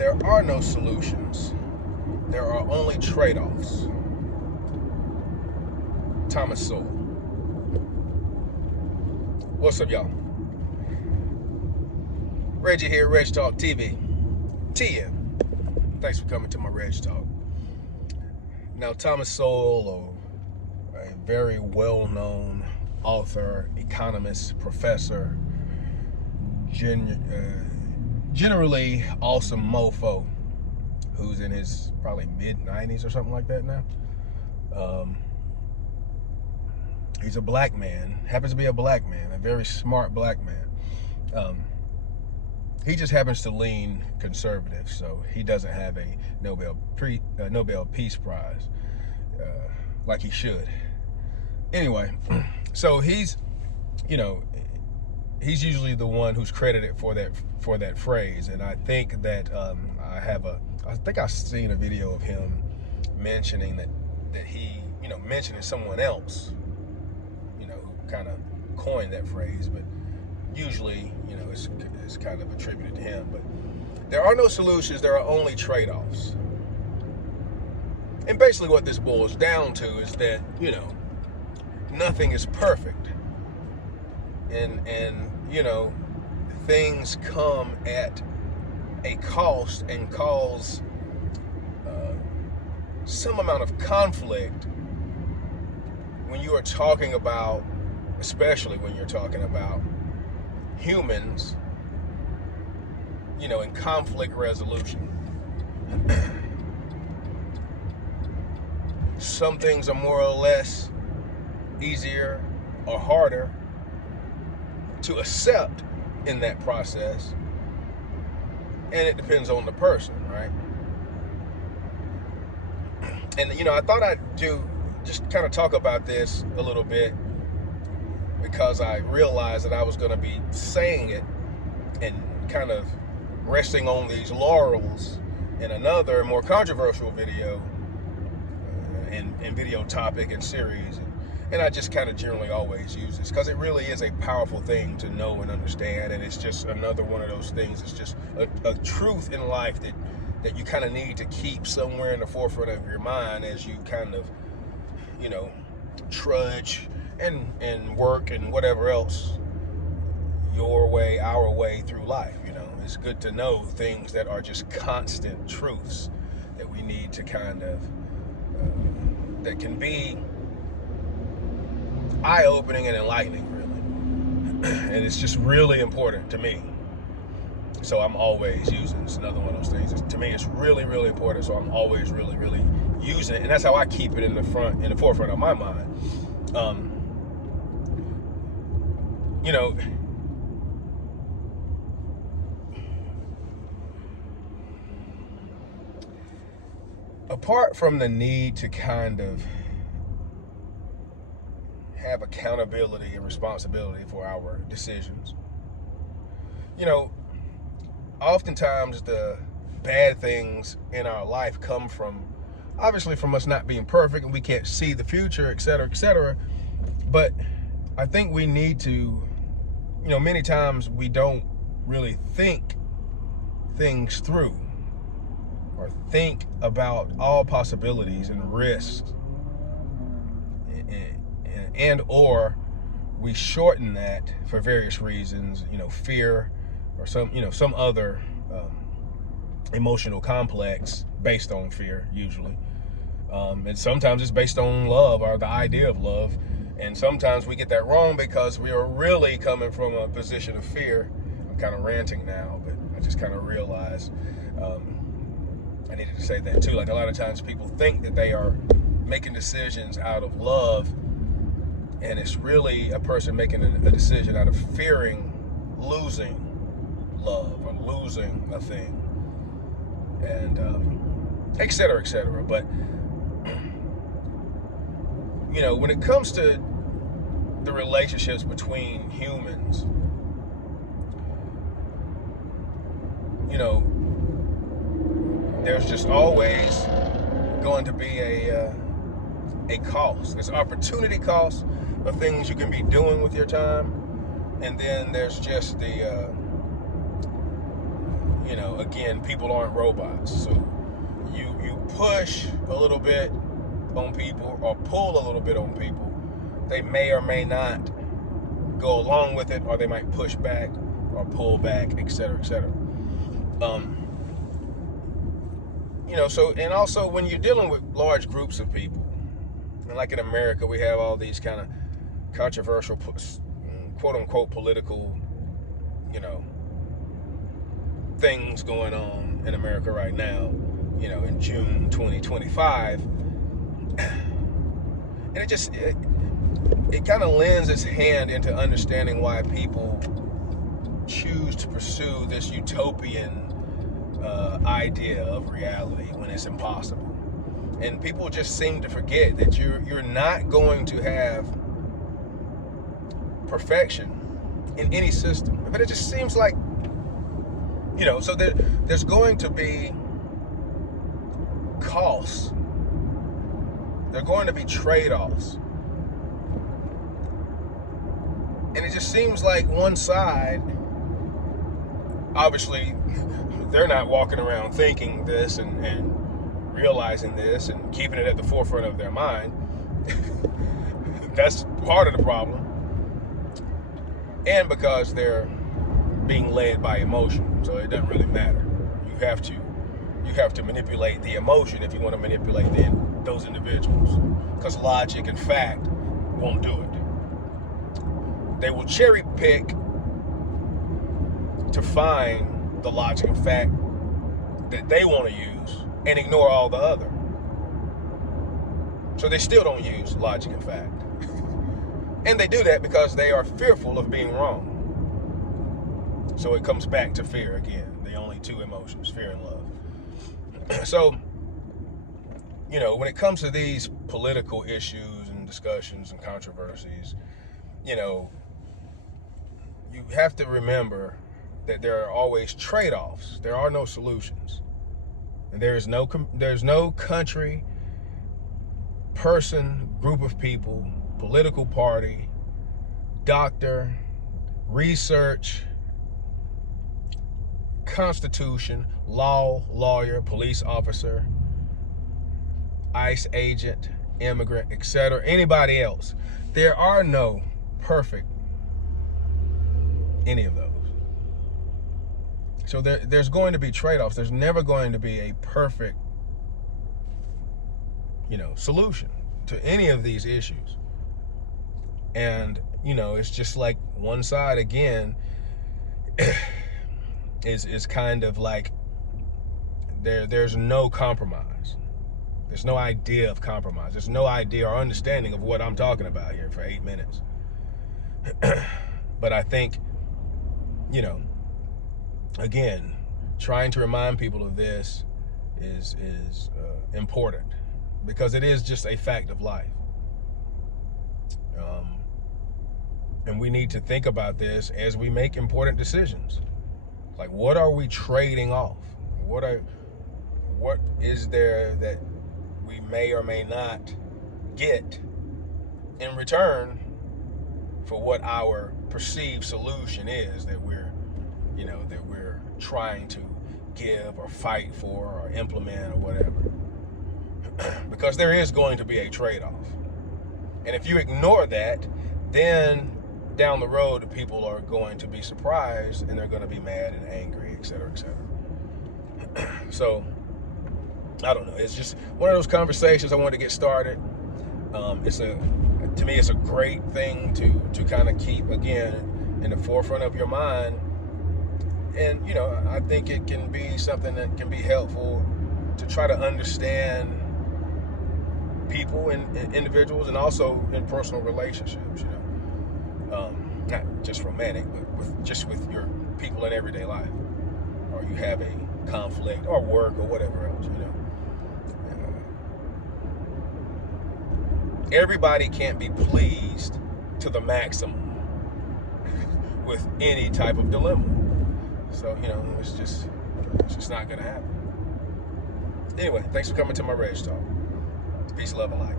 There are no solutions. There are only trade-offs. Thomas Sowell. What's up, y'all? Reggie here, Reg Talk TV. TM. Thanks for coming to my Reg Talk. Now, Thomas Sowell, a very well-known author, economist, professor, generally awesome mofo, who's in his probably mid-90s or something like that now. He's a black man, happens to be a black man, a very smart black man. He just happens to lean conservative, so he doesn't have a Nobel Peace Prize like he should. Anyway, so he's usually the one who's credited for that phrase, and I think that I think I've seen a video of him mentioning that he mentioning someone else who kind of coined that phrase, but usually it's kind of attributed to him. But there are no solutions, there are only trade-offs. And basically what this boils down to is that nothing is perfect, and things come at a cost and cause some amount of conflict when you are talking about, especially when you're talking about humans, in conflict resolution. Some things are more or less easier or harder to accept in that process, and it depends on the person, right? And I thought I'd just kind of talk about this a little bit, because I realized that I was going to be saying it and kind of resting on these laurels in another more controversial video and video topic and series. And I just kind of generally always use this because it really is a powerful thing to know and understand, and it's just another one of those things. It's just a truth in life that you kind of need to keep somewhere in the forefront of your mind as you kind of trudge and work and whatever else, your way, our way through life. It's good to know things that are just constant truths that we need to kind of that can be eye-opening and enlightening, really. And it's just really important to me, so I'm always using it. It's another one of those things. To me, it's really, really important, so I'm always really, really using it, and that's how I keep it in the forefront of my mind. Apart from the need to kind of have accountability and responsibility for our decisions, oftentimes the bad things in our life come obviously from us not being perfect, and we can't see the future, et cetera, but I think we need to, many times we don't really think things through or think about all possibilities and risks, and or we shorten that for various reasons, fear or some other emotional complex based on fear, usually. And sometimes it's based on love or the idea of love. And sometimes we get that wrong because we are really coming from a position of fear. I'm kind of ranting now, but I just kind of realized I needed to say that too. Like, a lot of times people think that they are making decisions out of love, and it's really a person making a decision out of fearing losing love or losing a thing, and et cetera. But when it comes to the relationships between humans, there's just always going to be a cost. There's opportunity cost of things you can be doing with your time, and then there's just the again, people aren't robots. So you push a little bit on people or pull a little bit on people. They may or may not go along with it, or they might push back or pull back, etc., etc. So, and also when you're dealing with large groups of people, and like in America, we have all these kind of controversial, quote unquote, political, things going on in America right now, in June 2025. And it kind of lends its hand into understanding why people choose to pursue this utopian idea of reality when it's impossible. And people just seem to forget that you're not going to have perfection in any system. But it just seems like, so there's going to be costs. There are going to be trade-offs. And it just seems like one side, obviously, they're not walking around thinking this and realizing this and keeping it at the forefront of their mind. That's part of the problem. And because they're being led by emotion, so it doesn't really matter. You have to manipulate the emotion if you want to manipulate those individuals, because logic and fact won't do it. They will cherry pick to find the logic and fact that they want to use and ignore all the other. So they still don't use logic and fact. And they do that because they are fearful of being wrong. So it comes back to fear again. The only two emotions, fear and love. So, when it comes to these political issues and discussions and controversies, you have to remember that there are always trade-offs. There are no solutions. And there's no country, person, group of people, political party, doctor, research, constitution, law, lawyer, police officer, ICE agent, immigrant, etc., anybody else. There are no perfect any of those. So there's going to be trade-offs. There's never going to be a perfect, solution to any of these issues. And, it's just like one side, again, is kind of like there's no compromise. There's no idea of compromise. There's no idea or understanding of what I'm talking about here for 8 minutes. But I think, again, trying to remind people of this is important, because it is just a fact of life. And we need to think about this as we make important decisions. Like, what are we trading off? What is there that we may or may not get in return for what our perceived solution is that we're trying to give or fight for or implement or whatever? Because there is going to be a trade-off. And if you ignore that, then down the road, people are going to be surprised and they're going to be mad and angry, etc., etc. So, I don't know. It's just one of those conversations I wanted to get started. To me, it's a great thing to kind of keep, again, in the forefront of your mind. And, I think it can be something that can be helpful to try to understand people and individuals, and also in personal relationships, not just romantic, but with your people in everyday life, or you have a conflict or work or whatever else, Everybody can't be pleased to the maximum with any type of dilemma. So, it's just not gonna happen. Anyway, thanks for coming to my Reg Talk. Peace, love, and light.